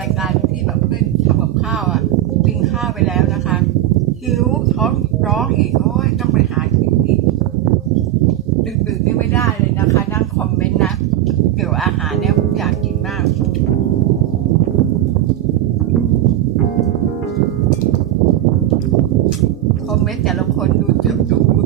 รายการที่แบบเพื่อนทำกับข้าวอะกินข้าวไปแล้วนะคะหิวท้องร้องอีกโอ้ยต้องไปหากินอีกดึกๆนี่ไม่ได้เลยนะคะ นั่งคอมเมนต์นะเกี่ยวอาหารเนี่ยผมอยากกินมากคอมเมนต์แต่ละคนดูจบดู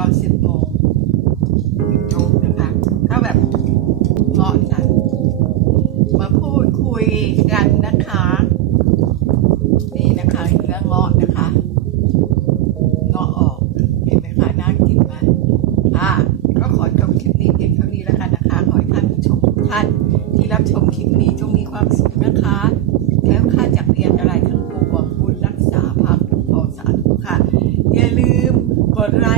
ตอนสิบโมงหยุนะคะ ถ้าแบบเหมาะกัน มาพูดคุยกันนะคะ นี่นะคะเนื้อเงาะนะคะเงาะออกเห็นไหมคะน่ากินไหมค่ะก็ขอจบคลิปนี้เพียงเท่านี้แล้วกันนะคะ ขอให้ท่านผู้ชมทุกท่านที่รับชมคลิปนี้จงมีความสุขนะคะ แล้วค่าจากเรียนอะไรทั้งปวงบุญรักษาภาคภูมิสาธุค่ะ อย่าลืมกดไลค์